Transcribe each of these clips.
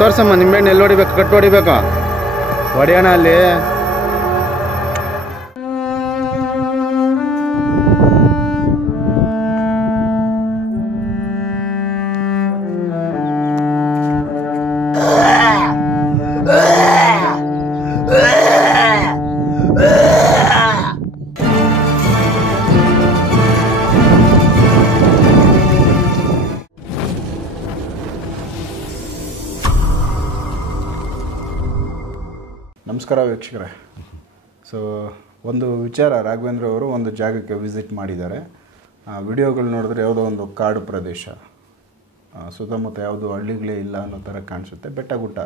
ತೋರ್ಸಮ್ಮ ನಿಂಬೆಹಣ್ಣು ಎಲ್ಲಿ ಹೊಡಿಬೇಕು, ಕಟ್ಟು ಹೊಡಿಬೇಕು, ಹೊಡಿಯೋಣ ಅಲ್ಲಿ. ನಮಸ್ಕಾರ ವೀಕ್ಷಕರೇ. ಸೊ ಒಂದು ವಿಚಾರ, ರಾಘವೇಂದ್ರ ಅವರು ಒಂದು ಜಾಗಕ್ಕೆ ವಿಸಿಟ್ ಮಾಡಿದ್ದಾರೆ. ವಿಡಿಯೋಗಳು ನೋಡಿದ್ರೆ ಯಾವುದೋ ಒಂದು ಕಾಡು ಪ್ರದೇಶ, ಸುತ್ತಮುತ್ತ ಯಾವುದೋ ಹಳ್ಳಿಗಳೇ ಇಲ್ಲ ಅನ್ನೋ ಥರ ಕಾಣಿಸುತ್ತೆ. ಬೆಟ್ಟ ಗುಡ್ಡ,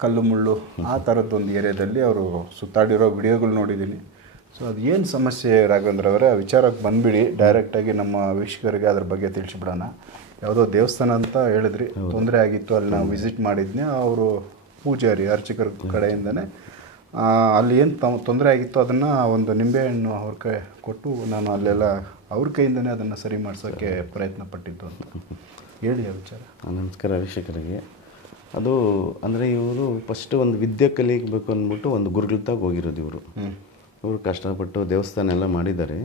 ಕಲ್ಲು ಮುಳ್ಳು, ಆ ಥರದ್ದೊಂದು ಏರಿಯಾದಲ್ಲಿ ಅವರು ಸುತ್ತಾಡಿರೋ ವಿಡಿಯೋಗಳು ನೋಡಿದ್ದೀನಿ. ಸೊ ಅದು ಏನು ಸಮಸ್ಯೆ ರಾಘವೇಂದ್ರ ಅವರೇ, ಆ ವಿಚಾರಕ್ಕೆ ಬಂದುಬಿಡಿ, ಡೈರೆಕ್ಟಾಗಿ ನಮ್ಮ ವೀಕ್ಷಕರಿಗೆ ಅದ್ರ ಬಗ್ಗೆ ತಿಳಿಸ್ಬಿಡೋಣ. ಯಾವುದೋ ದೇವಸ್ಥಾನ ಅಂತ ಹೇಳಿದ್ರಿ, ತೊಂದರೆ ಆಗಿತ್ತು, ಅಲ್ಲಿ ನಾವು ವಿಸಿಟ್ ಮಾಡಿದ್ನಿ. ಅವರು ಪೂಜಾರಿ ಅರ್ಚಕರ ಕಡೆಯಿಂದನೇ ಅಲ್ಲಿ ಏನು ತೊಂದರೆ ಆಗಿತ್ತು ಅದನ್ನು ಒಂದು ನಿಂಬೆಹಣ್ಣು ಅವ್ರ ಕೈ ಕೊಟ್ಟು ನಾನು ಅಲ್ಲೆಲ್ಲ ಅವ್ರ ಕೈಯಿಂದನೇ ಅದನ್ನು ಸರಿ ಮಾಡಿಸೋಕ್ಕೆ ಪ್ರಯತ್ನ ಪಟ್ಟಿದ್ದು ಅಂತ ಹೇಳಿ ಆ ವಿಚಾರ. ನಮಸ್ಕಾರ ವೀಕ್ಷಕರಿಗೆ. ಅದು ಅಂದರೆ ಇವರು ಫಸ್ಟ್ ಒಂದು ವಿದ್ಯೆ ಕಲಿಯಬೇಕು ಅಂದ್ಬಿಟ್ಟು ಒಂದು ಗುರುಗಳಾಗ ಹೋಗಿರೋದು ಇವರು ಕಷ್ಟಪಟ್ಟು ದೇವಸ್ಥಾನ ಎಲ್ಲ ಮಾಡಿದ್ದಾರೆ.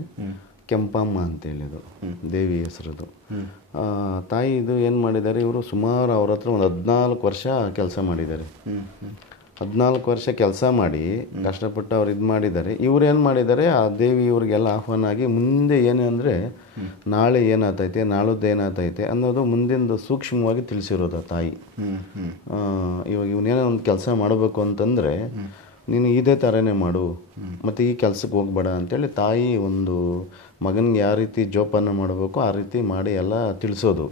ಕೆಂಪಮ್ಮ ಅಂತೇಳಿದು ದೇವಿ ಹೆಸರದು. ತಾಯಿ ಇದು ಏನು ಮಾಡಿದ್ದಾರೆ, ಇವರು ಸುಮಾರು ಅವ್ರ ಹತ್ರ ಒಂದು 14 ವರ್ಷ ಕೆಲಸ ಮಾಡಿದ್ದಾರೆ. 14 ವರ್ಷ ಕೆಲಸ ಮಾಡಿ ಕಷ್ಟಪಟ್ಟು ಅವ್ರು ಇದು ಮಾಡಿದ್ದಾರೆ. ಇವ್ರು ಏನು ಮಾಡಿದ್ದಾರೆ, ಆ ದೇವಿ ಇವ್ರಿಗೆಲ್ಲ ಆಹ್ವಾನ ಆಗಿ ಮುಂದೆ ಏನು ಅಂದರೆ ನಾಳೆ ಏನಾಗ್ತೈತೆ, ನಾಳದ್ದು ಏನಾಗ್ತೈತೆ ಅನ್ನೋದು ಮುಂದಿಂದು ಸೂಕ್ಷ್ಮವಾಗಿ ತಿಳಿಸಿರೋದು ಆ ತಾಯಿ. ಇವಾಗ ಇವನೇನೋ ಒಂದು ಕೆಲಸ ಮಾಡಬೇಕು ಅಂತಂದರೆ ನೀನು ಇದೇ ಥರನೇ ಮಾಡು, ಮತ್ತು ಈ ಕೆಲಸಕ್ಕೆ ಹೋಗ್ಬೇಡ ಅಂತೇಳಿ ತಾಯಿ ಒಂದು ಮಗನಿಗೆ ಯಾವ ರೀತಿ ಜೋಪಾನ ಮಾಡಬೇಕು ಆ ರೀತಿ ಮಾಡಿ ಎಲ್ಲ ತಿಳಿಸೋದು.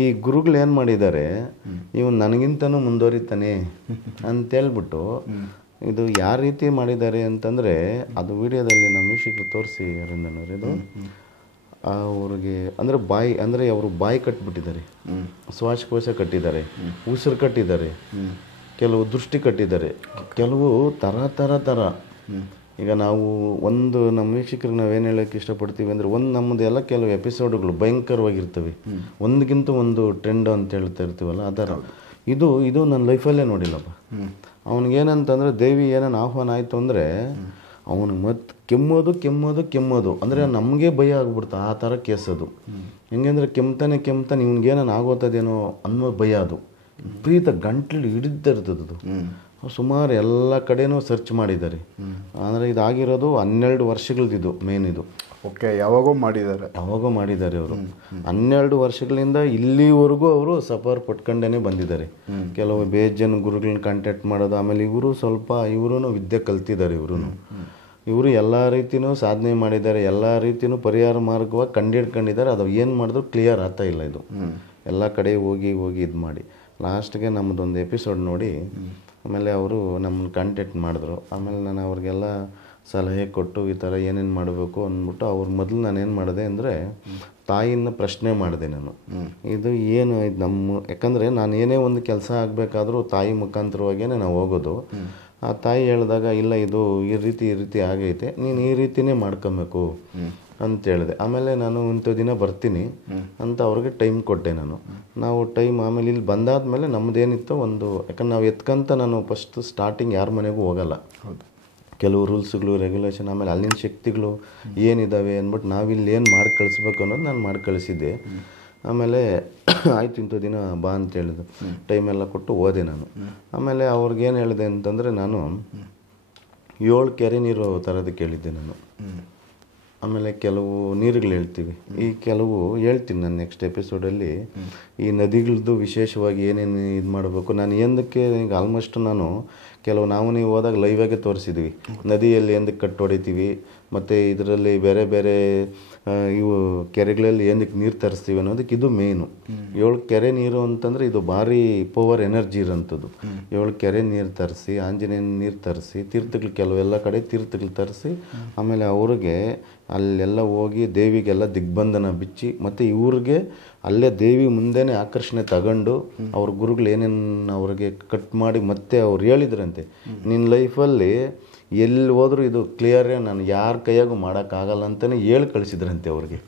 ಈ ಗುರುಗಳು ಏನು ಮಾಡಿದ್ದಾರೆ, ಇವನು ನನಗಿಂತನೂ ಮುಂದುವರಿತಾನೆ ಅಂತೇಳ್ಬಿಟ್ಟು ಇದು ಯಾವ ರೀತಿ ಮಾಡಿದ್ದಾರೆ ಅಂತಂದರೆ, ಅದು ವಿಡಿಯೋದಲ್ಲಿ ನಮ್ಮ ವೀಕ್ಷಕರು ತೋರಿಸಿ ಅರಿಂದನವ್ರು. ಇದು ಅವ್ರಿಗೆ ಅಂದರೆ ಬಾಯಿ, ಅಂದರೆ ಅವರು ಬಾಯಿ ಕಟ್ಟಿಬಿಟ್ಟಿದ್ದಾರೆ, ಶ್ವಾಸಕೋಶ ಕಟ್ಟಿದ್ದಾರೆ, ಉಸಿರು ಕಟ್ಟಿದ್ದಾರೆ, ಕೆಲವು ದೃಷ್ಟಿ ಕಟ್ಟಿದ್ದಾರೆ, ಕೆಲವು ಥರ. ಈಗ ನಾವು ಒಂದು ನಮ್ಮ ವೀಕ್ಷಕರಿಗೆ ನಾವೇನು ಹೇಳೋಕ್ಕೆ ಇಷ್ಟಪಡ್ತೀವಿ ಅಂದರೆ, ಒಂದು ನಮ್ಮದು ಎಲ್ಲ ಕೆಲವು ಎಪಿಸೋಡ್ಗಳು ಭಯಂಕರವಾಗಿರ್ತವೆ, ಒಂದಕ್ಕಿಂತ ಒಂದು ಟ್ರೆಂಡ್ ಅಂತ ಹೇಳ್ತಾ ಇರ್ತೀವಲ್ಲ ಆ ಥರ. ಇದು ನನ್ನ ಲೈಫಲ್ಲೇ ನೋಡಿಲ್ಲಪ್ಪ. ಅವನಿಗೇನಂತಂದರೆ ದೇವಿ ಏನೇನು ಆಹ್ವಾನ ಆಯಿತು ಅಂದರೆ ಅವನಿಗೆ ಮತ್ತೆ ಕೆಮ್ಮೋದು ಅಂದರೆ ನಮಗೆ ಭಯ ಆಗ್ಬಿಡ್ತಾ ಆ ಥರ ಕೇಸದು. ಹೆಂಗಂದರೆ ಕೆಮ್ತಾನೆ ಇವ್ನಿಗೇನೇನು ಆಗೋತದೇನೋ ಅನ್ನೋ ಭಯ. ಅದು ವಿಪರೀತ ಗಂಟ್ಲು ಹಿಡಿತಾ ಇರ್ತದದು. ಸುಮಾರು ಎಲ್ಲ ಕಡೆನೂ ಸರ್ಚ್ ಮಾಡಿದ್ದಾರೆ. ಅಂದರೆ ಇದಾಗಿರೋದು 12 ವರ್ಷಗಳದ್ದು ಮೇನ್ ಇದು. ಓಕೆ, ಯಾವಾಗೋ ಮಾಡಿದ್ದಾರೆ ಅವರು. 12 ವರ್ಷಗಳಿಂದ ಇಲ್ಲಿವರೆಗೂ ಅವರು ಸಫರ್ ಪಟ್ಕೊಂಡೇ ಬಂದಿದ್ದಾರೆ. ಕೆಲವು ಬೇಜನ್ ಗುರುಗಳನ್ನ ಕಾಂಟ್ಯಾಕ್ಟ್ ಮಾಡೋದು. ಆಮೇಲೆ ಇವರು ವಿದ್ಯೆ ಕಲ್ತಿದ್ದಾರೆ. ಇವರು ಎಲ್ಲ ರೀತಿಯೂ ಸಾಧನೆ ಮಾಡಿದ್ದಾರೆ, ಎಲ್ಲ ರೀತಿಯೂ ಪರಿಹಾರ ಮಾರ್ಗವಾಗಿ ಕಂಡಿಡ್ಕೊಂಡಿದ್ದಾರೆ. ಅದು ಏನು ಮಾಡಿದ್ರು ಕ್ಲಿಯರ್ ಆಗ್ತಾ ಇಲ್ಲ. ಇದು ಎಲ್ಲ ಕಡೆ ಹೋಗಿ ಇದು ಮಾಡಿ ಲಾಸ್ಟ್ಗೆ ನಮ್ಮದೊಂದು ಎಪಿಸೋಡ್ ನೋಡಿ ಆಮೇಲೆ ಅವರು ನಮ್ಮನ್ನು ಕಾಂಟ್ಯಾಕ್ಟ್ ಮಾಡಿದ್ರು. ಆಮೇಲೆ ನಾನು ಅವ್ರಿಗೆಲ್ಲ ಸಲಹೆ ಕೊಟ್ಟು ಈ ಥರ ಏನೇನು ಮಾಡಬೇಕು ಅಂದ್ಬಿಟ್ಟು ಮೊದಲು ನಾನು ಏನು ಮಾಡಿದೆ ಅಂದರೆ ತಾಯಿನ ಪ್ರಶ್ನೆ ಮಾಡಿದೆ ನಾನು. ಇದು ಯಾಕಂದರೆ ನಾನು ಏನೇ ಒಂದು ಕೆಲಸ ಆಗಬೇಕಾದ್ರೂ ತಾಯಿ ಮುಖಾಂತರವಾಗಿಯೇ ನಾವು ಹೋಗೋದು. ಆ ತಾಯಿ ಹೇಳಿದಾಗ ಇಲ್ಲ, ಇದು ಈ ರೀತಿ ಆಗೈತೆ, ನೀನು ಈ ರೀತಿಯೇ ಮಾಡ್ಕೊಬೇಕು ಅಂತ ಹೇಳಿದೆ. ಆಮೇಲೆ ನಾನು ಇಂಥ ದಿನ ಬರ್ತೀನಿ ಅಂತ ಅವ್ರಿಗೆ ಟೈಮ್ ಕೊಟ್ಟೆ ನಾವು ಟೈಮ್. ಆಮೇಲೆ ಇಲ್ಲಿ ಬಂದಾದ್ಮೇಲೆ ನಮ್ಮದೇನಿತ್ತೋ ಯಾಕಂದ್ರೆ ನಾವು ಎತ್ಕಂತ ನಾನು ಫಸ್ಟ್ ಸ್ಟಾರ್ಟಿಂಗ್ ಯಾರ ಮನೆಗೂ ಹೋಗಲ್ಲ. ಕೆಲವು ರೂಲ್ಸ್ಗಳು, ರೆಗ್ಯುಲೇಷನ್, ಆಮೇಲೆ ಅಲ್ಲಿನ ಶಕ್ತಿಗಳು ಏನಿದ್ದಾವೆ ಅಂದ್ಬಿಟ್ಟು ನಾವಿಲ್ಲಿ ಏನು ಮಾಡಿ ಕಳಿಸ್ಬೇಕು ಅನ್ನೋದು ನಾನು ಮಾಡಿ ಕಳಿಸಿದ್ದೆ. ಆಮೇಲೆ ಆಯಿತು ಇಂಥ ದಿನ ಬಾ ಅಂತ ಹೇಳಿದ್ರು. ಟೈಮೆಲ್ಲ ಕೊಟ್ಟು ಹೋದೆ ನಾನು. ಆಮೇಲೆ ಅವ್ರಿಗೇನು ಹೇಳಿದೆ ಅಂತಂದರೆ, ನಾನು 7 ಕೆರೆ ನೀರು ಥರದ್ದು ಕೇಳಿದ್ದೆ ನಾನು. ಆಮೇಲೆ ಕೆಲವು ನೀರುಗಳು ಹೇಳ್ತೀವಿ, ಈ ಕೆಲವು ಹೇಳ್ತೀನಿ ನಾನು ನೆಕ್ಸ್ಟ್ ಎಪಿಸೋಡಲ್ಲಿ. ಈ ನದಿಗಳದ್ದು ವಿಶೇಷವಾಗಿ ಏನೇನು ಇದು ಮಾಡಬೇಕು, ನಾನು ಏನಕ್ಕೆ ಈಗ ಆಲ್ಮೋಸ್ಟ್ ನಾನು ನಾವು ನೀವು ಹೋದಾಗ ಲೈವಾಗೆ ತೋರಿಸಿದ್ವಿ ನದಿಯಲ್ಲಿ ಏನಕ್ಕೆ ಕಟ್ಟು ಹೊಡಿತೀವಿ, ಮತ್ತು ಇದರಲ್ಲಿ ಬೇರೆ ಬೇರೆ ಇವು ಕೆರೆಗಳಲ್ಲಿ ಏನಕ್ಕೆ ನೀರು ತರಿಸ್ತೀವಿ ಅನ್ನೋದಕ್ಕೆ ಇದು ಮೇಯ್ನು. 7 ಕೆರೆ ನೀರು ಅಂತಂದರೆ ಇದು ಭಾರಿ ಪವರ್ ಎನರ್ಜಿ ಇರೋಂಥದ್ದು. 7 ಕೆರೆ ನೀರು ತರಿಸಿ, ಆಂಜನೇಯನ ನೀರು ತರಿಸಿ, ತೀರ್ಥಗಳು ಕೆಲವೆಲ್ಲ ಕಡೆ ತೀರ್ಥಗಳು ತರಿಸಿ, ಆಮೇಲೆ ಅವ್ರಿಗೆ ಅಲ್ಲೆಲ್ಲ ಹೋಗಿ ದೇವಿಗೆಲ್ಲ ದಿಗ್ಬಂಧನ ಬಿಚ್ಚಿ, ಮತ್ತು ಇವ್ರಿಗೆ ಅಲ್ಲೇ ದೇವಿ ಮುಂದೆನೇ ಆಕರ್ಷಣೆ ತಗೊಂಡು ಅವ್ರ ಗುರುಗಳು ಏನೇನು ಅವ್ರಿಗೆ ಕಟ್ ಮಾಡಿ ಮತ್ತೆ ಅವ್ರು ಹೇಳಿದ್ರಂತೆ, ನಿನ್ನ ಲೈಫಲ್ಲಿ ಎಲ್ಲಿ ಹೋದರೂ ಇದು ಕ್ಲಿಯರೇ, ನಾನು ಯಾರ ಕೈಯಾಗೂ ಮಾಡೋಕ್ಕಾಗಲ್ಲ ಅಂತಲೇ ಹೇಳಿ ಕಳಿಸಿದ್ರಂತೆ ಅವ್ರಿಗೆ.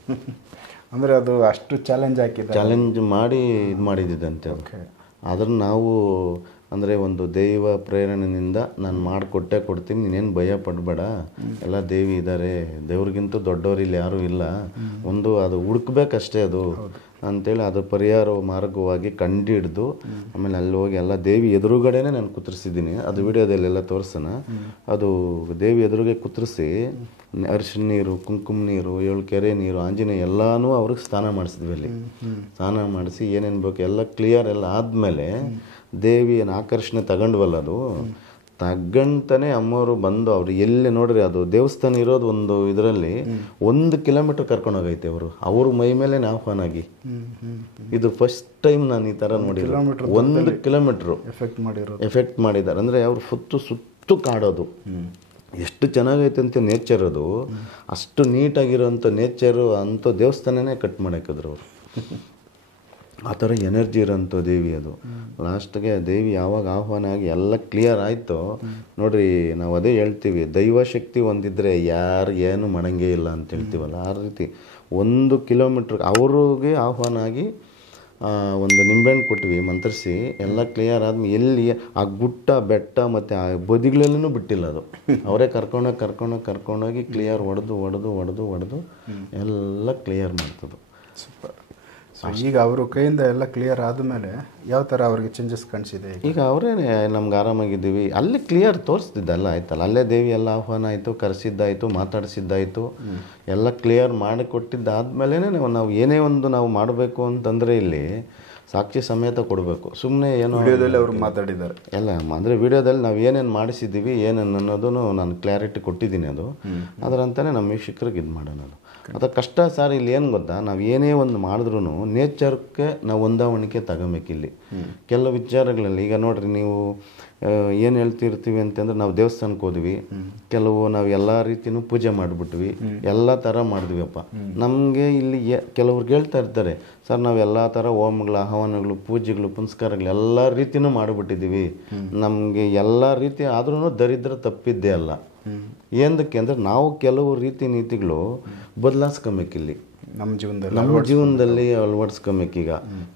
ಅಂದರೆ ಅದು ಅಷ್ಟು ಚಾಲೆಂಜ್ ಮಾಡಿ ಇದು ಮಾಡಿದ್ದಂತೆ. ಆದ್ರೆ ನಾವು ಅಂದರೆ ಒಂದು ದೈವ ಪ್ರೇರಣೆಯಿಂದ ನಾನು ಮಾಡಿಕೊಟ್ಟೆ ಕೊಡ್ತೀನಿ, ನೀನೇನು ಭಯ ಪಡಬೇಡ, ಎಲ್ಲ ದೇವಿ ಇದ್ದಾರೆ, ದೇವ್ರಿಗಿಂತ ದೊಡ್ಡವ್ರು ಇಲ್ಲಿ ಯಾರೂ ಇಲ್ಲ, ಒಂದು ಅದು ಹುಡುಕ್ಬೇಕಷ್ಟೇ ಅದು ಅಂತೇಳಿ ಅದ್ರ ಪರಿಹಾರ ಮಾರ್ಗವಾಗಿ ಕಂಡು ಹಿಡ್ದು ಆಮೇಲೆ ಅಲ್ಲಿ ಹೋಗಿ ಎಲ್ಲ ದೇವಿ ಎದುರುಗಡೆನೇ ನಾನು ಕುತ್ರಿಸಿದ್ದೀನಿ. ಅದು ವಿಡಿಯೋದಲ್ಲೆಲ್ಲ ತೋರಿಸೋಣ. ಅದು ದೇವಿ ಎದುರುಗೆ ಕುತ್ರಿಸಿ ಅರಿಶಿನ ನೀರು, ಕುಂಕುಮ ನೀರು, 7 ಕೆರೆ ನೀರು, ಆಂಜನೇಯ ಎಲ್ಲನೂ ಅವ್ರಿಗೆ ಸ್ನಾನ ಮಾಡಿಸಿದ್ವಿ. ಅಲ್ಲಿ ಸ್ನಾನ ಮಾಡಿಸಿ ಏನೇನು ಬೇಕು ಎಲ್ಲ ಕ್ಲಿಯರ್ ಎಲ್ಲ ಆದಮೇಲೆ ದೇವಿಯನ್ನು ಆಕರ್ಷಣೆ ತಗೊಂಡ್ವಲ್ಲ, ಅದು ತಗಂತಾನೆ ಅಮ್ಮವರು ಬಂದು ಅವ್ರು ಎಲ್ಲಿ ನೋಡ್ರಿ ಅದು ದೇವಸ್ಥಾನ ಇರೋದು ಒಂದು ಇದರಲ್ಲಿ 1 ಕಿಲೋಮೀಟರ್ ಕರ್ಕೊಂಡೋಗೈತೆ ಅವ್ರ ಮೈ ಮೇಲೆ ಆಹ್ವಾನ ಆಗಿ. ಇದು ಫಸ್ಟ್ ಟೈಮ್ ನಾನು ಈ ಥರ ನೋಡಿರೋ. 1 ಕಿಲೋಮೀಟ್ರು ಎಫೆಕ್ಟ್ ಮಾಡಿದ್ದಾರೆ. ಅಂದರೆ ಅವ್ರು ಸುತ್ತು ಕಾಡೋದು ಎಷ್ಟು ಚೆನ್ನಾಗೈತೆ ಅಂತ ನೇಚರ್, ಅದು ಅಷ್ಟು ನೀಟಾಗಿರೋಂಥ ನೇಚರು ಅಂಥ ದೇವಸ್ಥಾನನೇ ಕಟ್ ಮಾಡಾಕಿದ್ರು ಅವರು. ಆ ಥರ ಎನರ್ಜಿ ಇರೋಂಥ ದೇವಿ ಅದು. ಲಾಸ್ಟ್ಗೆ ದೇವಿ ಯಾವಾಗ ಆಹ್ವಾನ ಆಗಿ ಎಲ್ಲ ಕ್ಲಿಯರ್ ಆಯಿತು ನೋಡ್ರಿ, ನಾವು ಅದೇ ಹೇಳ್ತೀವಿ, ದೈವಶಕ್ತಿ ಒಂದಿದ್ರೆ ಯಾರು ಏನು ಮಾಡಂಗೇ ಇಲ್ಲ ಅಂತ ಹೇಳ್ತೀವಲ್ಲ, ಆ ರೀತಿ 1 ಕಿಲೋಮೀಟ್ರ್ ಅವ್ರಿಗೆ ಆಹ್ವಾನ ಆಗಿ ಒಂದು ನಿಂಬೆಹಣ್ಣು ಕೊಟ್ವಿ ಮಂತ್ರಿಸಿ, ಎಲ್ಲ ಕ್ಲಿಯರ್ ಆದ್ಮೇಲೆ ಎಲ್ಲಿ ಆ ಗುಟ್ಟ ಬೆಟ್ಟ ಮತ್ತು ಆ ಬದಿಗಳಲ್ಲೂ ಬಿಟ್ಟಿಲ್ಲ ಅದು. ಅವರೇ ಕರ್ಕೊಂಡೋಗಿ ಕ್ಲಿಯರ್ ಹೊಡೆದು ಎಲ್ಲ ಕ್ಲಿಯರ್ ಮಾಡ್ತದೆ. ಸೂಪರ್. ಸೊ ಈಗ ಅವರು ಕೈಯಿಂದ ಎಲ್ಲ ಕ್ಲಿಯರ್ ಆದಮೇಲೆ ಯಾವ ಥರ ಅವ್ರಿಗೆ ಚೇಂಜಸ್ ಕಾಣಿಸಿದೆ? ಈಗ ಅವರೇ ನಮ್ಗೆ ಆರಾಮಾಗಿದ್ದೀವಿ, ಅಲ್ಲಿ ಕ್ಲಿಯರ್ ತೋರಿಸ್ತಿದ್ದಲ್ಲ, ಆಯ್ತಲ್ಲ, ಅಲ್ಲೇ ದೇವಿ ಎಲ್ಲ ಆಹ್ವಾನ ಆಯಿತು, ಕರೆಸಿದ್ದಾಯಿತು, ಮಾತಾಡಿಸಿದ್ದಾಯಿತು, ಎಲ್ಲ ಕ್ಲಿಯರ್ ಮಾಡಿ ಕೊಟ್ಟಿದ್ದಾದ್ಮೇಲೆ ನಾವು ಏನೇ ಒಂದು ನಾವು ಮಾಡಬೇಕು ಅಂತಂದರೆ ಇಲ್ಲಿ ಸಾಕ್ಷಿ ಸಮೇತ ಕೊಡಬೇಕು. ಸುಮ್ಮನೆ ಏನೋ ವಿಡಿಯೋದಲ್ಲಿ ಅವರು ಮಾತಾಡಿದ್ದಾರೆ ಎಲ್ಲ ಅಂದರೆ ವಿಡಿಯೋದಲ್ಲಿ ನಾವು ಏನೇನು ಮಾಡಿಸಿದ್ದೀವಿ ಏನೇನು ಅನ್ನೋದನ್ನು ನಾನು ಕ್ಲಾರಿಟಿ ಕೊಟ್ಟಿದ್ದೀನಿ. ಅದು ಅದರಂತಾನೆ ನಮ್ಮ ವೀಕ್ಷಕರಿಗೆ ಇದು ಮಾಡೋಣ. ಅದು ಕಷ್ಟ ಸರ್. ಇಲ್ಲಿ ಏನು ಗೊತ್ತಾ, ನಾವು ಏನೇ ಒಂದು ಮಾಡಿದ್ರೂ ನೇಚರ್ಗೆ ನಾವು ಹೊಂದಾವಣಿಕೆ ತಗೋಬೇಕಿಲ್ಲಿ. ಕೆಲವು ವಿಚಾರಗಳಲ್ಲಿ ಈಗ ನೋಡ್ರಿ, ನೀವು ಏನು ಹೇಳ್ತಿರ್ತೀವಿ ಅಂತಂದ್ರೆ, ನಾವು ದೇವಸ್ಥಾನಕ್ಕೆ ಹೋದ್ವಿ, ಕೆಲವು ನಾವು ಎಲ್ಲ ರೀತಿಯೂ ಪೂಜೆ ಮಾಡಿಬಿಟ್ವಿ, ಎಲ್ಲ ಥರ ಮಾಡಿದ್ವಿಯಪ್ಪ. ನಮಗೆ ಇಲ್ಲಿ ಕೆಲವ್ರಿಗೆ ಹೇಳ್ತಾ ಇರ್ತಾರೆ, ಸರ್ ನಾವು ಎಲ್ಲ ಥರ ಹೋಮಗಳು, ಆಹ್ವಾನಗಳು, ಪೂಜೆಗಳು, ಪುನಸ್ಕಾರಗಳು ಎಲ್ಲ ರೀತಿಯೂ ಮಾಡಿಬಿಟ್ಟಿದ್ದೀವಿ, ನಮಗೆ ಎಲ್ಲ ರೀತಿ ಆದ್ರೂ ದರಿದ್ರ ತಪ್ಪಿದ್ದೇ ಅಲ್ಲ. ಏನಕ್ಕೆ ಅಂದರೆ ನಾವು ಕೆಲವು ರೀತಿ ನೀತಿಗಳು ಬದಲಾಯಿಸ್ಕೊಬೇಕಿಲ್ಲಿ, ನಮ್ಮ ಜೀವನದಲ್ಲಿ ಅಳವಡಿಸ್ಕೊಬೇಕೀಗ.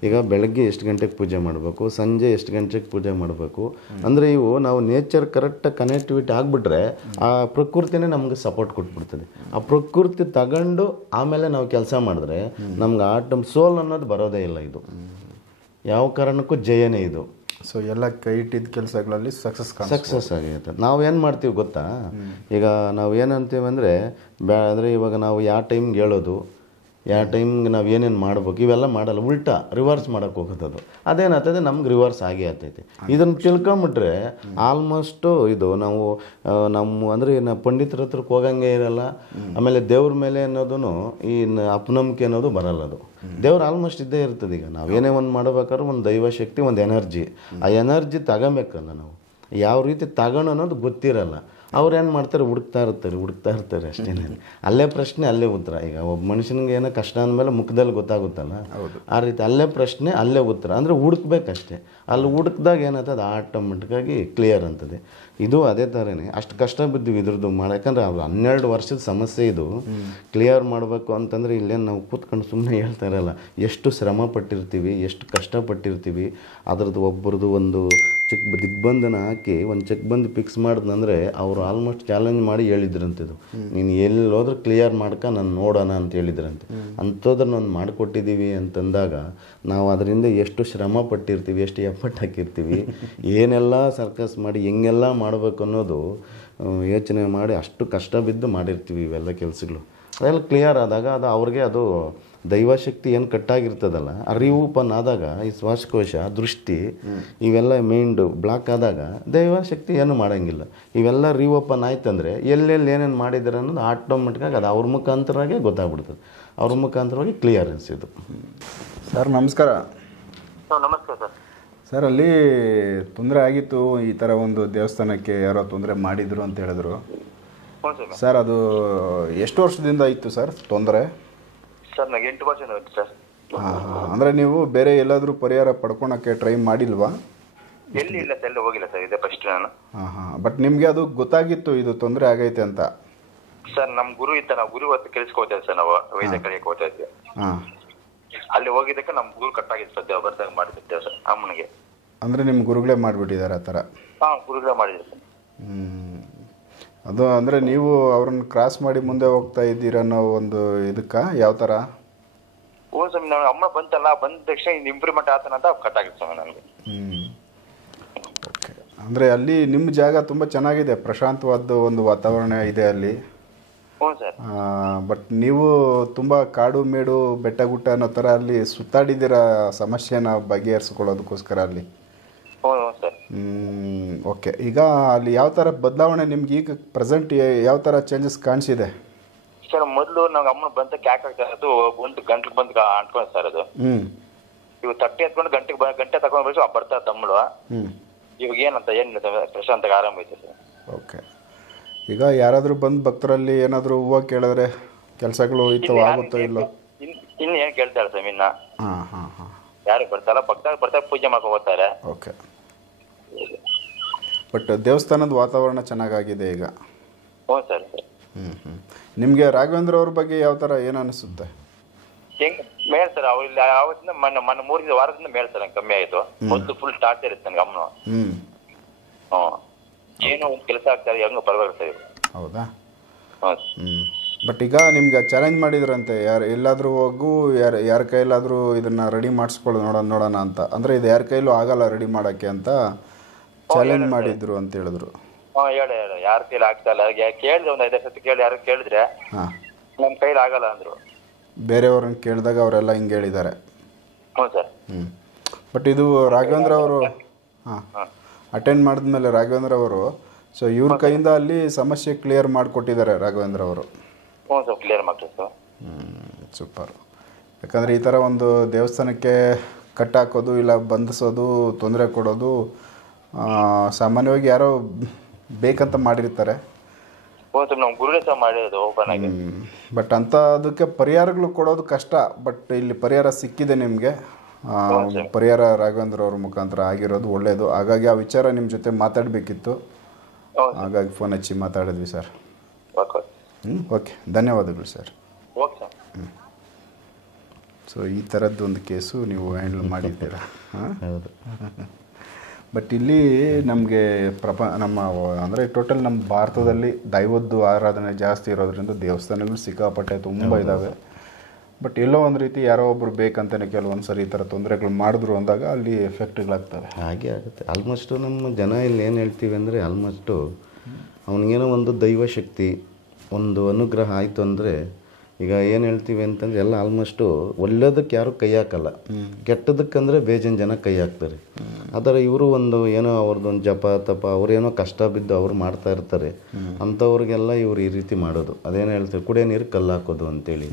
ಈಗ ಬೆಳಗ್ಗೆ ಎಷ್ಟು ಗಂಟೆಗೆ ಪೂಜೆ ಮಾಡಬೇಕು, ಸಂಜೆ ಎಷ್ಟು ಗಂಟೆಗೆ ಪೂಜೆ ಮಾಡಬೇಕು ಅಂದರೆ ಇವು ನಾವು ನೇಚರ್ ಕರೆಕ್ಟಾಗಿ ಕನೆಕ್ಟಿವಿಟಿ ಆಗಿಬಿಟ್ರೆ ಆ ಪ್ರಕೃತಿನೇ ನಮ್ಗೆ ಸಪೋರ್ಟ್ ಕೊಟ್ಬಿಡ್ತದೆ. ಆ ಪ್ರಕೃತಿ ತಗೊಂಡು ಆಮೇಲೆ ನಾವು ಕೆಲಸ ಮಾಡಿದ್ರೆ ನಮ್ಗೆ ಸೋಲ್ ಅನ್ನೋದು ಬರೋದೇ ಇಲ್ಲ. ಇದು ಯಾವ ಕಾರಣಕ್ಕೂ ಜಯನೇ ಇದು. ಸೊ ಎಲ್ಲ ಕೈ ಇಟ್ಟಿದ್ದ ಕೆಲಸಗಳಲ್ಲಿ ಸಕ್ಸಸ್ ಆಗಿರುತ್ತೆ. ನಾವೇನು ಮಾಡ್ತೀವಿ ಗೊತ್ತಾ, ಈಗ ನಾವು ಏನಂತೀವಿ ಅಂದರೆ ಅಂದರೆ ಇವಾಗ ನಾವು ಯಾವ ಟೈಮ್ಗೆ ಹೇಳೋದು, ಯಾವ ಟೈಮ್ಗೆ ನಾವು ಏನೇನು ಮಾಡ್ಬೇಕು ಇವೆಲ್ಲ ಮಾಡಲ್ಲ, ಉಲ್ಟಾ ರಿವರ್ಸ್ ಮಾಡೋಕ್ಕೆ ಹೋಗೋದು. ಅದೇನಾಗ್ತದೆ, ನಮ್ಗೆ ರಿವರ್ಸ್ ಆಗೇ ಆಗ್ತೈತೆ. ಇದನ್ನು ತಿಳ್ಕೊಂಬಿಟ್ರೆ ಆಲ್ಮೋಸ್ಟು ಇದು ನಾವು ನಮ್ಮ ಅಂದರೆ ನಾವು ಪಂಡಿತರ ಹತ್ರಕ್ಕೆ ಹೋಗಂಗೆ ಇರಲ್ಲ. ಆಮೇಲೆ ದೇವ್ರ ಮೇಲೆ ಅನ್ನೋದು ಈ ಅಪನಂಬಿಕೆ ಅನ್ನೋದು ಬರಲ್ಲ. ಅದು ದೇವ್ರು ಆಲ್ಮೋಸ್ಟ್ ಇದ್ದೇ ಇರ್ತದೆ. ಈಗ ನಾವೇನೇ ಒಂದು ಮಾಡ್ಬೇಕಾದ್ರೆ ಒಂದು ದೈವಶಕ್ತಿ, ಒಂದು ಎನರ್ಜಿ, ಆ ಎನರ್ಜಿ ತಗೋಬೇಕಲ್ಲ ನಾವು. ಯಾವ ರೀತಿ ತಗೋಣ ಅನ್ನೋದು ಗೊತ್ತಿರಲ್ಲ. ಅವ್ರು ಏನು ಮಾಡ್ತಾರೆ, ಹುಡುಕ್ತಾ ಇರ್ತಾರೆ ಅಷ್ಟೇ. ಅಲ್ಲೇ ಪ್ರಶ್ನೆ ಅಲ್ಲೇ ಉತ್ತರ. ಈಗ ಒಬ್ಬ ಮನುಷ್ಯನಿಗೆ ಏನೋ ಕಷ್ಟ ಅಂದಮೇಲೆ ಮುಖದಲ್ಲಿ ಗೊತ್ತಾಗುತ್ತಲ್ಲ, ಆ ರೀತಿ ಅಲ್ಲೇ ಪ್ರಶ್ನೆ ಅಲ್ಲೇ ಉತ್ತರ. ಅಂದರೆ ಹುಡುಕ್ಬೇಕಷ್ಟೇ. ಅಲ್ಲಿ ಹುಡುಕ್ದಾಗ ಏನಾಗ್ತದೆ, ಆಟೋಮೆಟಿಕ್ಕಾಗಿ ಕ್ಲಿಯರ್ ಅಂತದೆ. ಇದು ಅದೇ ಥರನೇ ಅಷ್ಟು ಕಷ್ಟ ಬಿದ್ದೀವಿ ಇದ್ರದ್ದು ಯಾಕಂದರೆ ಅವ್ರು 12 ವರ್ಷದ ಸಮಸ್ಯೆ ಇದು. ಕ್ಲಿಯರ್ ಮಾಡಬೇಕು ಅಂತಂದರೆ ಇಲ್ಲೇನು ನಾವು ಕೂತ್ಕೊಂಡು ಸುಮ್ಮನೆ ಹೇಳ್ತಾ ಇರಲ್ಲ. ಎಷ್ಟು ಶ್ರಮ ಪಟ್ಟಿರ್ತೀವಿ, ಎಷ್ಟು ಕಷ್ಟಪಟ್ಟಿರ್ತೀವಿ. ಅದ್ರದ್ದು ಒಬ್ಬರದು ಒಂದು ದಿಗ್ಬಂಧನ ಹಾಕಿ ಒಂದು ಚೆಕ್ ಬಂದು ಫಿಕ್ಸ್ ಮಾಡಿದ್ನಂದರೆ ಅವರು ಆಲ್ಮೋಸ್ಟ್ ಚಾಲೆಂಜ್ ಮಾಡಿ ಹೇಳಿದ್ರಂತಿದ್ದು, ನೀನು ಎಲ್ಲಿ ಹೋದ್ರೆ ಕ್ಲಿಯರ್ ಮಾಡ್ಕ ನಾನು ನೋಡೋಣ ಅಂತ ಹೇಳಿದ್ರಂತೆ. ಅಂಥದ್ದನ್ನು ಒಂದು ಮಾಡಿಕೊಟ್ಟಿದ್ದೀವಿ ಅಂತಂದಾಗ ನಾವು ಅದರಿಂದ ಎಷ್ಟು ಶ್ರಮ ಪಟ್ಟಿರ್ತೀವಿ, ಎಷ್ಟು ಎಫರ್ಟ್ ಹಾಕಿರ್ತೀವಿ, ಏನೆಲ್ಲ ಸರ್ಕಸ್ ಮಾಡಿ ಹೆಂಗೆಲ್ಲ ಮಾಡಬೇಕು ಅನ್ನೋದು ಯೋಚನೆ ಮಾಡಿ ಅಷ್ಟು ಕಷ್ಟ ಬಿದ್ದು ಮಾಡಿರ್ತೀವಿ ಇವೆಲ್ಲ ಕೆಲಸಗಳು. ಅದೆಲ್ಲ ಕ್ಲಿಯರ್ ಆದಾಗ ಅದು ಅವ್ರಿಗೆ ಅದು ದೈವಶಕ್ತಿ ಏನು ಕಟ್ಟಾಗಿರ್ತದಲ್ಲ, ರೀಓಪನ್ ಆದಾಗ ಈ ಶ್ವಾಸಕೋಶ, ದೃಷ್ಟಿ ಇವೆಲ್ಲ ಮೈಂಡು ಬ್ಲಾಕ್ ಆದಾಗ ದೈವಶಕ್ತಿ ಏನು ಮಾಡೋಂಗಿಲ್ಲ. ಇವೆಲ್ಲ ರೀಓಪನ್ ಆಯ್ತಂದರೆ ಎಲ್ಲೆಲ್ಲಿ ಏನೇನು ಮಾಡಿದ್ದಾರೆ ಅನ್ನೋದು ಆಟೋಮೆಟಿಕ್ಕಾಗಿ ಅದು ಅವ್ರ ಮುಖಾಂತರವಾಗಿ ಗೊತ್ತಾಗ್ಬಿಡ್ತದೆ. ಅವ್ರ ಮುಖಾಂತರವಾಗಿ ಕ್ಲಿಯರೆನ್ಸ್ ಇದು. ಸರ್ ನಮಸ್ಕಾರ. ನಮಸ್ಕಾರ ಸರ್. ಸರ್ ಅಲ್ಲಿ ತೊಂದರೆ ಆಗಿತ್ತು, ಈ ಥರ ಒಂದು ದೇವಸ್ಥಾನಕ್ಕೆ ಯಾರೋ ತೊಂದರೆ ಮಾಡಿದ್ರು ಅಂತ ಹೇಳಿದ್ರು ಸರ್. ಅದು ಎಷ್ಟು ವರ್ಷದಿಂದ ಇತ್ತು ಸರ್ ತೊಂದರೆ? ಸರ್ ನನಗೆ 8 ವರ್ಷ ಆಯ್ತು ಸರ್. ಅಂದರೆ ನೀವು ಬೇರೆ ಎಲ್ಲಾದರೂ ಪರಿಹಾರ ಪಡ್ಕೊಳಕ್ಕೆ ಟ್ರೈ ಮಾಡಿಲ್ವಾ? ಎಲ್ಲಿ ಇಲ್ಲ ಸರ್, ಎಲ್ಲ ಹೋಗಿಲ್ಲ ಸರ್, ಇದೆ ಫಸ್ಟ್ ನಾನು. ಬಟ್ ನಿಮಗೆ ಅದು ಗೊತ್ತಾಗಿತ್ತು ಇದು ತೊಂದರೆ ಆಗೈತೆ ಅಂತ? ಸರ್ ನಮ್ಮ ಗುರು ಇತ್ತ, ನಾವು ಗುರು ಹೊತ್ತು ಕೆಲ್ಸಕ್ಕೆ ಹೋಗ್ತಾ ಇದ್ವಿ ಸರ್, ನಾವು ವೈದ್ಯ ಕಡೆಗೆ ಹೋಗ್ತಾ ಇದ್ವಿ. ಅಲ್ಲಿ ಹೋಗಿದ್ದಕ್ಕೆ ನಮ್ಮ ಗುರು ಕಟ್ಟಾಗಿತ್ತು ಸರ್, ಬರ್ದಾಗ ಮಾಡಿದ್ದೇವೆ ಸರ್ ಅಮ್ಮನಿಗೆ. ಅಂದರೆ ನಿಮ್ಮ ಗುರುಗಳೇ ಮಾಡಿಬಿಟ್ಟಿದ್ದಾರೆ ಆ ಥರ? ಹಾಂ, ಗುರುಗಳೇ ಮಾಡಿದ್ರು ಸರ್. ಅದು ಅಂದರೆ ನೀವು ಅವ್ರನ್ನ ಕ್ರಾಸ್ ಮಾಡಿ ಮುಂದೆ ಹೋಗ್ತಾ ಇದ್ದೀರ ಅನ್ನೋ ಒಂದು ಇದಕ್ಕೆ ಯಾವ ಥರ? ಹ್ಞೂ ಸ್ವಾಮಿ, ನಾವು ಅಮ್ಮ ಬಂತಲ್ಲ, ಬಂದ ತಕ್ಷಣ ಇದು ಇಂಪ್ರೂವ್ಮೆಂಟ್ ಆತನಂತ ಕಟ್ ಆಗಿತ್ತು ಸ್ವಾಮಿ ನನಗೆ. ಓಕೆ. ಅಂದರೆ ಅಲ್ಲಿ ನಿಮ್ಮ ಜಾಗ ತುಂಬ ಚೆನ್ನಾಗಿದೆ, ಪ್ರಶಾಂತವಾದ ಒಂದು ವಾತಾವರಣ ಇದೆ ಅಲ್ಲಿ. ಹ್ಞೂ ಸರ್. ಬಟ್ ನೀವು ತುಂಬ ಕಾಡು ಮೇಡು ಬೆಟ್ಟ ಗುಟ್ಟ ಅನ್ನೋ ಥರ ಅಲ್ಲಿ ಸುತ್ತಾಡಿದ್ದೀರ ಸಮಸ್ಯೆನ ಬಗೆಹರಿಸ್ಕೊಳ್ಳೋದಕ್ಕೋಸ್ಕರ ಅಲ್ಲಿ. ಹ್ಞೂ ಸರ್. ಓಕೆ. ಈಗ ಅಲ್ಲಿ ಯಾವ ಥರ ಬದಲಾವಣೆ ನಿಮ್ಗೆ ಈಗ ಪ್ರೆಸೆಂಟ್ ಯಾವ ಥರ ಚೇಂಜಸ್ ಕಾಣಿಸಿದೆ ಸರ್? ಮೊದಲು ನಾವು ಅಮ್ಮನ ಬಂತ ಕ್ಯಾಕ್ ಆಗ್ತಾ ಇರೋದು, ಒಂದು ಗಂಟ್ಲಿಗೆ ಬಂದು ಅಂಟ್ಕೊಂಡು ಸರ್ ಅದು. ಇವು ತಟ್ಟೆ ಎತ್ಕೊಂಡು ಗಂಟೆ ತಗೊಂಡು ಬರ್ತಾ ತಮ್ಮಳು. ಇವಾಗ ಏನಂತ ಏನು ಪ್ರಶಾಂತ ಆರಾಮ ಐತೆ ಸರ್. ಓಕೆ. ಈಗ ಯಾರಾದರೂ ಬಂದು ಭಕ್ತರಲ್ಲಿ ಏನಾದರೂ ಹೂವು ಕೇಳಿದ್ರೆ ಕೆಲಸಗಳು ಇತ್ತು ಆಗುತ್ತೋ ಇಲ್ಲೋ? ಇನ್ನು ಏನು ಕೇಳ್ತಾರೆ ಸರ್ ಇನ್ನ? ಹಾಂ. ಯಾರು ಬರ್ತಾರ, ಬರ್ತಾ ಪೂಜೆ ಮಾಡ್ಕೊಂಡು ಹೋಗ್ತಾರೆ. ಓಕೆ. ಬಟ್ ದೇವಸ್ಥಾನದ ವಾತಾವರಣ ಚೆನ್ನಾಗಾಗಿದೆ ಈಗ? ಹ್ಞೂ ಸರ್. ನಿಮಗೆ ರಾಘವೇಂದ್ರ ಅವ್ರ ಬಗ್ಗೆ ಯಾವ ಥರ ಏನು ಅನಿಸುತ್ತೆ? ಹೆಂಗ್ ಮೇಲ್ ಸರ್, ಅವ್ರು ಆವತ್ತಿಂದ ಮೊನ್ನೆ 3 ವಾರದಿಂದ ಮೇಲ್ ಸರ್ ನಂಗೆ ಕಮ್ಮಿ ಆಯಿತು. ಮೊದಲು ಫುಲ್ ಟಾರ್ಚರ್ ಇರುತ್ತೆ ನನಗೆ ಅಮ್ಮನ. ಏನೋ ಒಂದು ಕೆಲಸ ಆಗ್ತಾರೆ, ಹೆಂಗ ಪರವಾಗಿಲ್ಲ ಸರ್. ಹೌದಾ? ಬಟ್ ಈಗ ನಿಮ್ಗೆ ಚಾಲೆಂಜ್ ಮಾಡಿದ್ರಂತೆ, ಎಲ್ಲಾದರೂ ಹೋಗು, ಯಾರ ಕೈಲಾದರೂ ಇದನ್ನು ರೆಡಿ ಮಾಡಿಸ್ಕೊಳ್ಳೋದು ನೋಡೋಣ ಅಂತ. ಅಂದರೆ ಇದು ಯಾರ ಕೈಲೂ ಆಗಲ್ಲ ರೆಡಿ ಮಾಡೋಕ್ಕೆ ಅಂತ ಚಾಲೆಂಜ್ ಮಾಡಿದ್ರು ಅಂತ ಹೇಳಿದ್ರು. ಹೇಳಿ ಯಾರ ಕೈಲಿ ಆಗ್ತಾ ಇಲ್ಲ. ಕೇಳಿದ್ರೆ ಒಂದು 5 ಸತಿ ಕೇಳಿ, ಯಾರು ಕೇಳಿದ್ರೆ ನಮ್ಮ ಕೈಲಿ ಆಗಲ್ಲ ಅಂದರು. ಬೇರೆಯವ್ರನ್ನ ಕೇಳಿದಾಗ ಅವರೆಲ್ಲ ಹಿಂಗೆ ಹೇಳಿದ್ದಾರೆ. ಹ್ಞೂ ಸರ್. ಬಟ್ ಇದು ರಾಘವೇಂದ್ರ ಅವರು ಅಟೆಂಡ್ ಮಾಡಿದ್ಮೇಲೆ ರಾಘವೇಂದ್ರ ಅವರು ಸೊ ಇವ್ರ ಕೈಯಿಂದ ಅಲ್ಲಿ ಸಮಸ್ಯೆ ಕ್ಲಿಯರ್ ಮಾಡಿಕೊಟ್ಟಿದ್ದಾರೆ ರಾಘವೇಂದ್ರ ಅವರು. ಹ್ಞೂ ಸರ್, ಕ್ಲಿಯರ್ ಮಾಡ್ತಾರೆ. ಸೂಪರ್. ಯಾಕಂದರೆ ಈ ಥರ ಒಂದು ದೇವಸ್ಥಾನಕ್ಕೆ ಕಟ್ಟಾಕೋದು ಇಲ್ಲ ಬಂಧಿಸೋದು ತೊಂದರೆ ಕೊಡೋದು ಸಾಮಾನ್ಯವಾಗಿ ಯಾರೋ ಬೇಕಂತ ಮಾಡಿರ್ತಾರೆ. ಬಟ್ ಅಂತ ಅದಕ್ಕೆ ಪರಿಹಾರಗಳು ಕೊಡೋದು ಕಷ್ಟ. ಬಟ್ ಇಲ್ಲಿ ಪರಿಹಾರ ಸಿಕ್ಕಿದೆ ನಿಮಗೆ. ಪರಿಹಾರ ರಾಘವೇಂದ್ರ ಅವ್ರ ಮುಖಾಂತರ ಆಗಿರೋದು ಒಳ್ಳೆಯದು. ಹಾಗಾಗಿ ಆ ವಿಚಾರ ನಿಮ್ಮ ಜೊತೆ ಮಾತಾಡಬೇಕಿತ್ತು, ಹಾಗಾಗಿ ಫೋನ್ ಹಚ್ಚಿ ಮಾತಾಡಿದ್ವಿ ಸರ್. ಓಕೆ, ಧನ್ಯವಾದಗಳು ಸರ್. ಸೊ ಈ ಥರದ್ದು ಒಂದು ಕೇಸು ನೀವು ಹ್ಯಾಂಡಲ್ ಮಾಡಿದ್ದೀರಾ? ಹೌದು. ಬಟ್ ಇಲ್ಲಿ ನಮಗೆ ನಮ್ಮ ಅಂದರೆ ಟೋಟಲ್ ನಮ್ಮ ಭಾರತದಲ್ಲಿ ದೈವದ್ದು ಆರಾಧನೆ ಜಾಸ್ತಿ ಇರೋದ್ರಿಂದ ದೇವಸ್ಥಾನಗಳು ಸಿಕ್ಕಾಪಟ್ಟೆ ತುಂಬ ಇದ್ದಾವೆ. ಬಟ್ ಎಲ್ಲೋ ಒಂದು ರೀತಿ ಯಾರೋ ಒಬ್ಬರು ಬೇಕಂತಲೇ ಕೆಲವೊಂದು ಸರಿ ಈ ಥರ ತೊಂದರೆಗಳು ಮಾಡಿದ್ರು ಅಂದಾಗ ಅಲ್ಲಿ ಎಫೆಕ್ಟ್ಗಳಾಗ್ತವೆ. ಹಾಗೆ ಆಗುತ್ತೆ. ಆಲ್ಮೋಸ್ಟು ನಮ್ಮ ಜನ ಇಲ್ಲಿ ಏನು ಹೇಳ್ತೀವಿ ಅಂದರೆ, ಆಲ್ಮೋಸ್ಟು ಅವನಿಗೇನೋ ಒಂದು ದೈವಶಕ್ತಿ ಒಂದು ಅನುಗ್ರಹ ಆಯಿತು ಅಂದರೆ, ಈಗ ಏನು ಹೇಳ್ತೀವಿ ಅಂತಂದರೆ ಎಲ್ಲ ಆಲ್ಮೋಸ್ಟು ಒಳ್ಳೆಯದಕ್ಕೆ ಯಾರೂ ಕೈ ಹಾಕಲ್ಲ, ಕೆಟ್ಟದಕ್ಕಂದರೆ ಬೇಜನ್ ಜನ ಕೈ ಹಾಕ್ತಾರೆ. ಆದರೆ ಇವರು ಒಂದು ಏನೋ ಅವ್ರದ್ದೊಂದು ಜಪ ತಪ ಅವ್ರೇನೋ ಕಷ್ಟ ಬಿದ್ದು ಅವ್ರು ಮಾಡ್ತಾ ಇರ್ತಾರೆ, ಅಂಥವ್ರಿಗೆಲ್ಲ ಇವ್ರು ಈ ರೀತಿ ಮಾಡೋದು. ಅದೇನೋ ಹೇಳ್ತಾರೆ, ಕುಡಿಯೋ ನೀರು ಕಲ್ಲು ಹಾಕೋದು ಅಂತೇಳಿ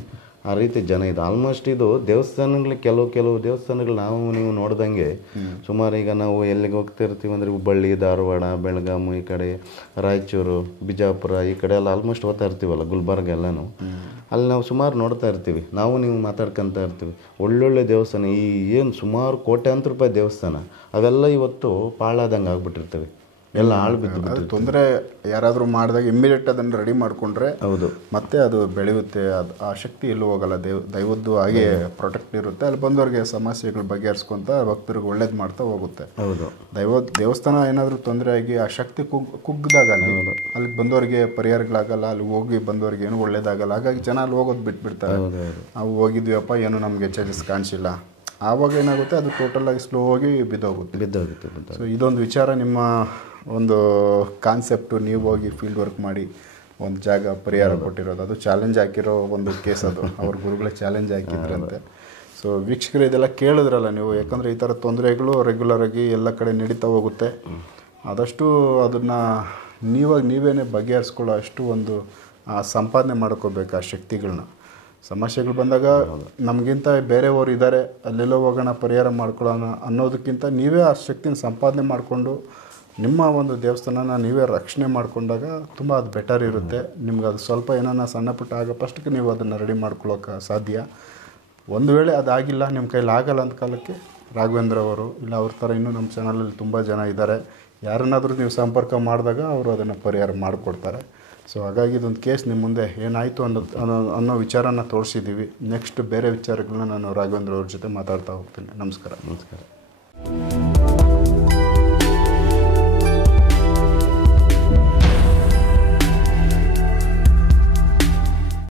ಆ ರೀತಿ ಜನ ಇದು. ಆಲ್ಮೋಸ್ಟ್ ಇದು ದೇವಸ್ಥಾನಗಳು ಕೆಲವು ದೇವಸ್ಥಾನಗಳು ನೀವು ನೋಡ್ದಂಗೆ ಸುಮಾರು ಈಗ ನಾವು ಎಲ್ಲಿಗೆ ಹೋಗ್ತಿರ್ತೀವಿ ಅಂದರೆ ಹುಬ್ಬಳ್ಳಿ, ಧಾರವಾಡ, ಬೆಳಗಾವಿ, ಈ ಕಡೆ ರಾಯಚೂರು, ಬಿಜಾಪುರ ಈ ಕಡೆ ಎಲ್ಲ ಆಲ್ಮೋಸ್ಟ್ ಹೋಗ್ತಾ ಇರ್ತೀವಲ್ಲ, ಗುಲ್ಬರ್ಗ ಎಲ್ಲನೂ ಅಲ್ಲಿ ನಾವು ಸುಮಾರು ನೋಡ್ತಾ ಇರ್ತೀವಿ. ನೀವು ಮಾತಾಡ್ಕೊತ ಇರ್ತೀವಿ. ಒಳ್ಳೊಳ್ಳೆ ದೇವಸ್ಥಾನ, ಈ ಏನು ಸುಮಾರು ಕೋಟ್ಯಾಂತರ ರೂಪಾಯಿ ದೇವಸ್ಥಾನ ಅವೆಲ್ಲ ಇವತ್ತು ಪಾಳಾದಂಗೆ ಆಗ್ಬಿಟ್ಟಿರ್ತವೆ, ಎಲ್ಲ ಹಾಳು ಬಿದ್ದು. ತೊಂದರೆ ಯಾರಾದರೂ ಮಾಡಿದಾಗ ಇಮ್ಮಿಡಿಯೇಟ್ ಅದನ್ನು ರೆಡಿ ಮಾಡಿಕೊಂಡ್ರೆ ಹೌದು ಮತ್ತೆ ಅದು ಬೆಳೆಯುತ್ತೆ. ಅದು ಆ ಶಕ್ತಿ ಎಲ್ಲೂ ಹೋಗಲ್ಲ. ದೈವದ್ದು ಹಾಗೆ ಪ್ರೊಟೆಕ್ಟ್ ಇರುತ್ತೆ. ಅಲ್ಲಿ ಬಂದವ್ರಿಗೆ ಸಮಸ್ಯೆಗಳು ಬಗೆಹರಿಸ್ಕೊಂತ ಭಕ್ತರಿಗೆ ಒಳ್ಳೇದು ಮಾಡ್ತಾ ಹೋಗುತ್ತೆ. ಹೌದು. ದೇವಸ್ಥಾನ ಏನಾದರೂ ತೊಂದರೆ ಆಗಿ ಆ ಶಕ್ತಿ ಕುಗ್ಗಿದಾಗ ಅಲ್ಲಿ ಬಂದವರಿಗೆ ಪರಿಹಾರಗಳಾಗಲ್ಲ, ಅಲ್ಲಿ ಹೋಗಿ ಬಂದವ್ರಿಗೆ ಏನು ಒಳ್ಳೇದಾಗಲ್ಲ. ಹಾಗಾಗಿ ಜನ ಅಲ್ಲಿ ಹೋಗೋದು ಬಿಟ್ಬಿಡ್ತಾರೆ. ನಾವು ಹೋಗಿದ್ವಿಯಪ್ಪ, ಏನು ನಮಗೆ ಚೇಂಜಸ್ ಕಾಣಿಸಿಲ್ಲ, ಆವಾಗ ಏನಾಗುತ್ತೆ ಅದು ಟೋಟಲಾಗಿ ಸ್ಲೋ ಆಗಿ ಬಿದ್ದೋಗುತ್ತೆ. ಸೊ ಇದೊಂದು ವಿಚಾರ, ನಿಮ್ಮ ಒಂದು ಕಾನ್ಸೆಪ್ಟು, ನೀವು ಹೋಗಿ ಫೀಲ್ಡ್ ವರ್ಕ್ ಮಾಡಿ ಒಂದು ಜಾಗ ಪರಿಹಾರ ಕೊಟ್ಟಿರೋದು, ಅದು ಚಾಲೆಂಜ್ ಹಾಕಿರೋ ಒಂದು ಕೇಸ್ ಅದು. ಅವ್ರ ಗುರುಗಳೇ ಚಾಲೆಂಜ್ ಹಾಕಿದ್ರಂತೆ. ಸೊ ವೀಕ್ಷಕರು ಇದೆಲ್ಲ ಕೇಳಿದ್ರಲ್ಲ ನೀವು, ಯಾಕಂದರೆ ಈ ಥರ ತೊಂದರೆಗಳು ರೆಗ್ಯುಲರಾಗಿ ಎಲ್ಲ ಕಡೆ ನಡೀತಾ ಹೋಗುತ್ತೆ. ಆದಷ್ಟು ಅದನ್ನು ನೀವೇನೇ ಬಗೆಹರಿಸ್ಕೊಳ್ಳೋ ಅಷ್ಟು ಒಂದು ಸಂಪಾದನೆ ಮಾಡ್ಕೋಬೇಕು ಆ ಶಕ್ತಿಗಳನ್ನ. ಸಮಸ್ಯೆಗಳು ಬಂದಾಗ ನಮಗಿಂತ ಬೇರೆಯವರು ಇದ್ದಾರೆ, ಅಲ್ಲೆಲ್ಲೋ ಹೋಗೋಣ ಪರಿಹಾರ ಮಾಡ್ಕೊಳ್ಳೋಣ ಅನ್ನೋದಕ್ಕಿಂತ ನೀವೇ ಆ ಶಕ್ತಿನ ಸಂಪಾದನೆ ಮಾಡಿಕೊಂಡು ನಿಮ್ಮ ಒಂದು ದೇವಸ್ಥಾನನ ನೀವೇ ರಕ್ಷಣೆ ಮಾಡಿಕೊಂಡಾಗ ತುಂಬ ಅದು ಬೆಟರ್ ಇರುತ್ತೆ. ನಿಮ್ಗೆ ಅದು ಸ್ವಲ್ಪ ಏನಾನ ಸಣ್ಣ ಪುಟ್ಟ ಆಗೋ ಫಸ್ಟ್ಗೆ ನೀವು ಅದನ್ನು ರೆಡಿ ಮಾಡ್ಕೊಳ್ಳೋಕೆ ಸಾಧ್ಯ. ಒಂದು ವೇಳೆ ಅದಾಗಿಲ್ಲ, ನಿಮ್ಮ ಕೈಲಿ ಆಗಲ್ಲ ಅಂತ ಕಾಲಕ್ಕೆ ರಾಘವೇಂದ್ರ ಅವರು ಇಲ್ಲ ಅವ್ರ ಥರ ಇನ್ನೂ ನಮ್ಮ ಚಾನಲಲ್ಲಿ ತುಂಬ ಜನ ಇದ್ದಾರೆ, ಯಾರನ್ನಾದರೂ ನೀವು ಸಂಪರ್ಕ ಮಾಡಿದಾಗ ಅವರು ಅದನ್ನು ಪರಿಹಾರ ಮಾಡಿಕೊಡ್ತಾರೆ. ಸೊ ಹಾಗಾಗಿ ಇದೊಂದು ಕೇಸ್ ನಿಮ್ಮ ಮುಂದೆ ಏನಾಯಿತು ಅನ್ನೋ ವಿಚಾರನ ತೋರಿಸಿದ್ದೀವಿ. ನೆಕ್ಸ್ಟ್ ಬೇರೆ ವಿಚಾರಗಳನ್ನ ನಾನು ರಾಘವೇಂದ್ರ ಅವ್ರ ಜೊತೆ ಮಾತಾಡ್ತಾ ಹೋಗ್ತೀನಿ. ನಮಸ್ಕಾರ.